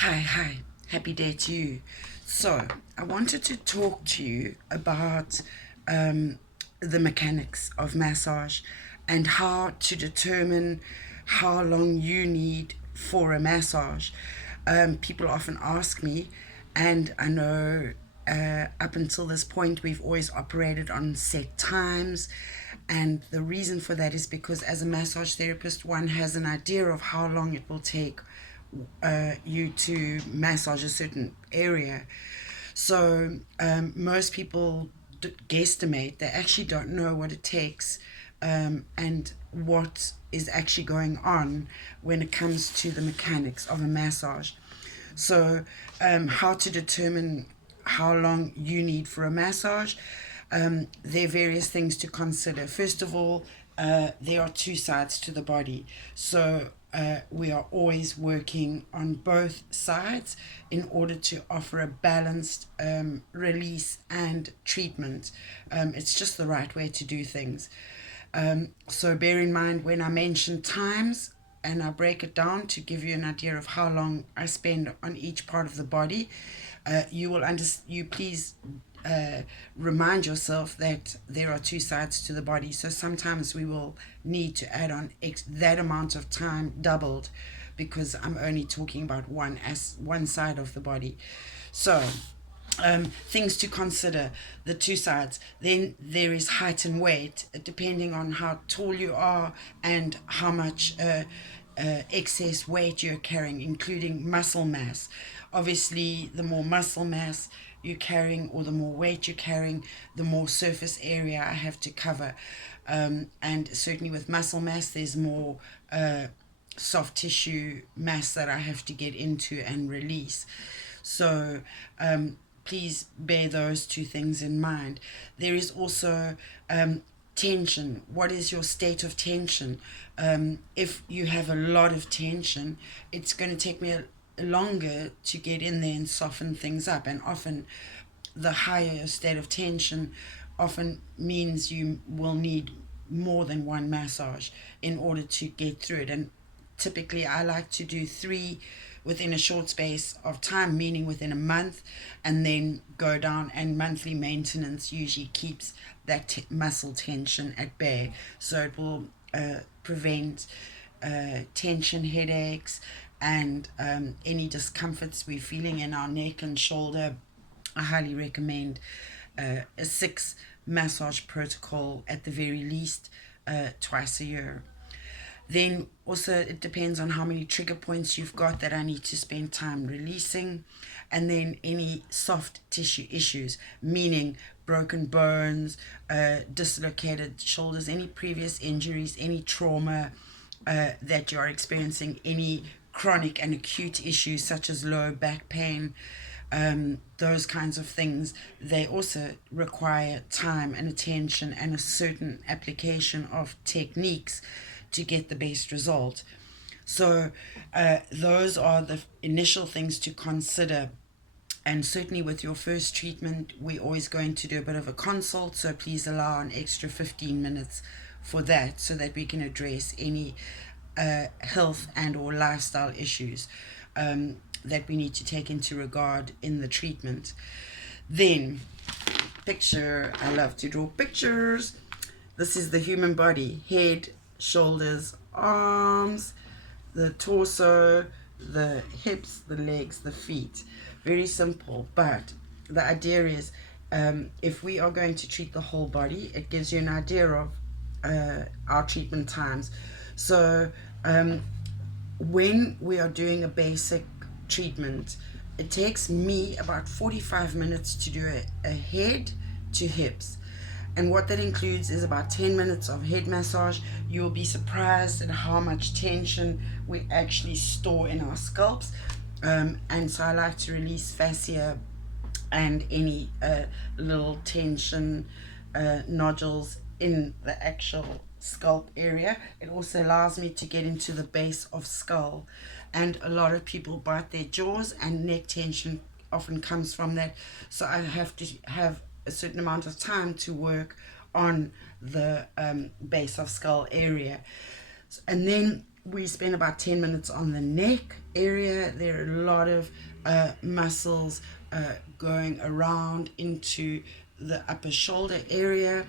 Hi, happy day to you. So, I wanted to talk to you about um, the mechanics of massage and how to determine how long you need for a massage. People often ask me, and I know up until this point we've always operated on set times, and the reason for that is because as a massage therapist, one has an idea of how long it will take you to massage a certain area. So most people guesstimate. They actually don't know what it takes and what is actually going on when it comes to the mechanics of a massage. So, how to determine how long you need for a massage? There are various things to consider. First of all, there are two sides to the body. So, we are always working on both sides in order to offer a balanced release and treatment. It's just the right way to do things. So bear in mind when I mention times and I break it down to give you an idea of how long I spend on each part of the body, you please uh, remind yourself that there are two sides to the body. So sometimes we will need to add on that amount of time doubled because I'm only talking about one side of the body. So things to consider, the two sides. Then there is height and weight, depending on how tall you are and how much excess weight you're carrying, including muscle mass. Obviously, the more muscle mass you're carrying or the more weight you're carrying, the more surface area I have to cover. And certainly with muscle mass, there's more soft tissue mass that I have to get into and release. So please bear those two things in mind. There is also tension. What is your state of tension? If you have a lot of tension, it's going to take me longer to get in there and soften things up. And often, the higher your state of tension often means you will need more than one massage in order to get through it. And typically, I like to do three within a short space of time, meaning within a month, and then go down. And monthly maintenance usually keeps that muscle tension at bay, so it will prevent tension headaches and any discomforts we're feeling in our neck and shoulder. I highly recommend a six massage protocol at the very least, twice a year. Then also it depends on how many trigger points you've got that I need to spend time releasing. And then any soft tissue issues, meaning broken bones, dislocated shoulders, any previous injuries, any trauma that you're experiencing, any chronic and acute issues such as low back pain, those kinds of things, they also require time and attention and a certain application of techniques to get the best result. So, those are the initial things to consider. And certainly with your first treatment, we're always going to do a bit of a consult. So, please allow an extra 15 minutes for that so that we can address any health and or lifestyle issues that we need to take into regard in the treatment. Then, picture, I love to draw pictures. This is the human body: head, shoulders, arms, the torso, the hips, the legs, the feet. Very simple, but the idea is if we are going to treat the whole body, it gives you an idea of our treatment times. So when we are doing a basic treatment, it takes me about 45 minutes to do a head to hips. And what that includes is about 10 minutes of head massage. You will be surprised at how much tension we actually store in our scalps. And so I like to release fascia and any little tension nodules in the actual scalp area. It also allows me to get into the base of skull. And a lot of people bite their jaws, and neck tension often comes from that. So I have to have a certain amount of time to work on the base of skull area. And then we spend about 10 minutes on the neck area. There are a lot of muscles going around into the upper shoulder area.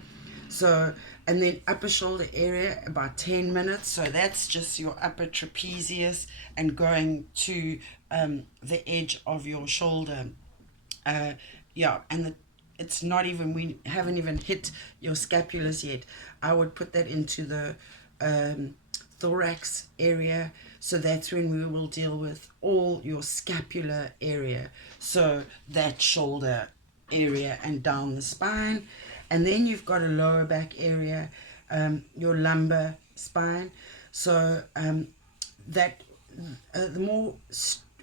So, and then upper shoulder area about 10 minutes. So that's just your upper trapezius and going to the edge of your shoulder. Yeah, and it's not even, we haven't even hit your scapulas yet. I would put that into the thorax area. So that's when we will deal with all your scapular area. So that shoulder area and down the spine. And then you've got a lower back area, your lumbar spine. So that the more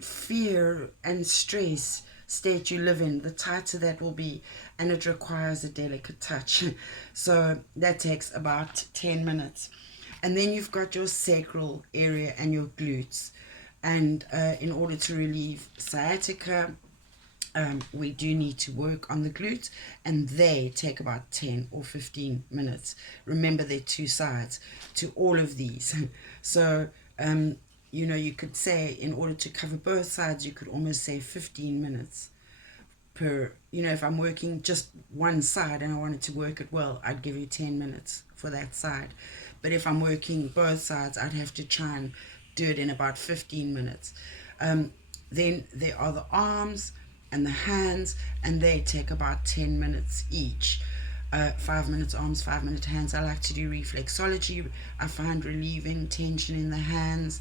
fear and stress state you live in, the tighter that will be, and it requires a delicate touch. So that takes about 10 minutes. And then you've got your sacral area and your glutes. And in order to relieve sciatica, we do need to work on the glutes, and they take about 10 or 15 minutes. Remember, there are two sides to all of these. So, you could say, in order to cover both sides, you could almost say 15 minutes per, if I'm working just one side and I wanted to work it well, I'd give you 10 minutes for that side. But if I'm working both sides, I'd have to try and do it in about 15 minutes. Then there are the arms and the hands, and they take about 10 minutes each. 5 minutes arms, 5 minutes hands. I like to do reflexology. I find relieving tension in the hands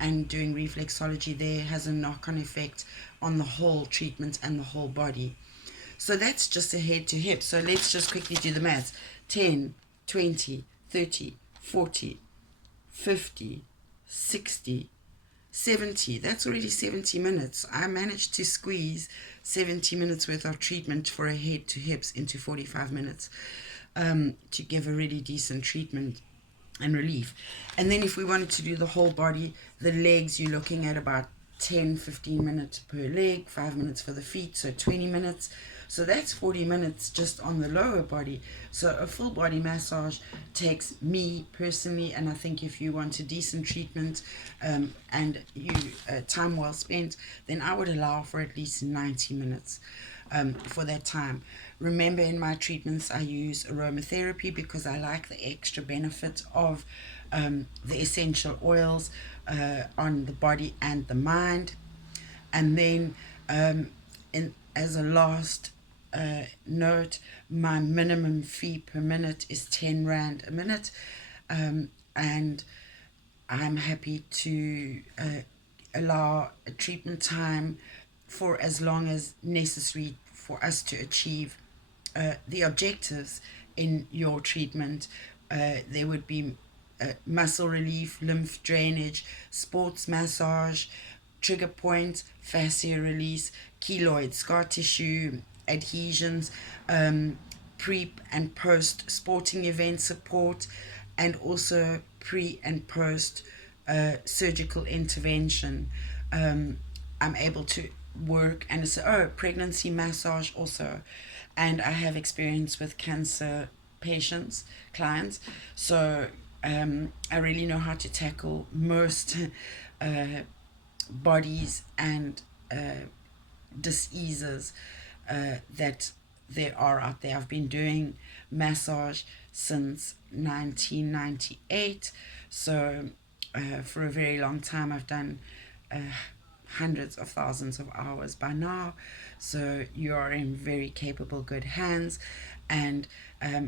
and doing reflexology there has a knock-on effect on the whole treatment and the whole body. So that's just a head to hip. So let's just quickly do the maths. 10, 20, 30, 40, 50, 60, 70. That's already 70 minutes. I managed to squeeze 70 minutes worth of treatment for a head to hips into 45 minutes to give a really decent treatment and relief. And then if we wanted to do the whole body, the legs, you're looking at about 10-15 minutes per leg, 5 minutes for the feet, so 20 minutes. So that's 40 minutes just on the lower body. So a full body massage takes, me personally, and I think if you want a decent treatment and you time well spent, then I would allow for at least 90 minutes for that time. Remember, in my treatments I use aromatherapy because I like the extra benefit of the essential oils on the body and the mind. And then as a last note, my minimum fee per minute is 10 Rand a minute, and I'm happy to allow a treatment time for as long as necessary for us to achieve the objectives in your treatment. There would be muscle relief, lymph drainage, sports massage, trigger points, fascia release, keloid scar tissue, adhesions, pre and post sporting event support, and also pre and post surgical intervention. I'm able to work, and it's pregnancy massage also, and I have experience with cancer patients, clients, so I really know how to tackle most bodies and diseases that there are out there. I've been doing massage since 1998, so for a very long time. I've done hundreds of thousands of hours by now, so you are in very capable, good hands. And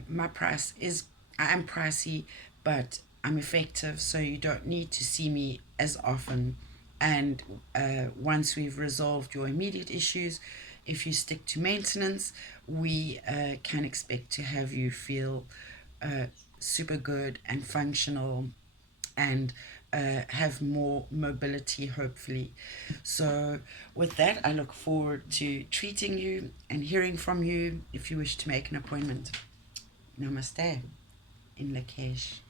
my price is, I am pricey, but I'm effective, so you don't need to see me as often. And once we've resolved your immediate issues, if you stick to maintenance, we can expect to have you feel super good and functional and have more mobility, hopefully. So with that, I look forward to treating you and hearing from you if you wish to make an appointment. Namaste in Lakesh.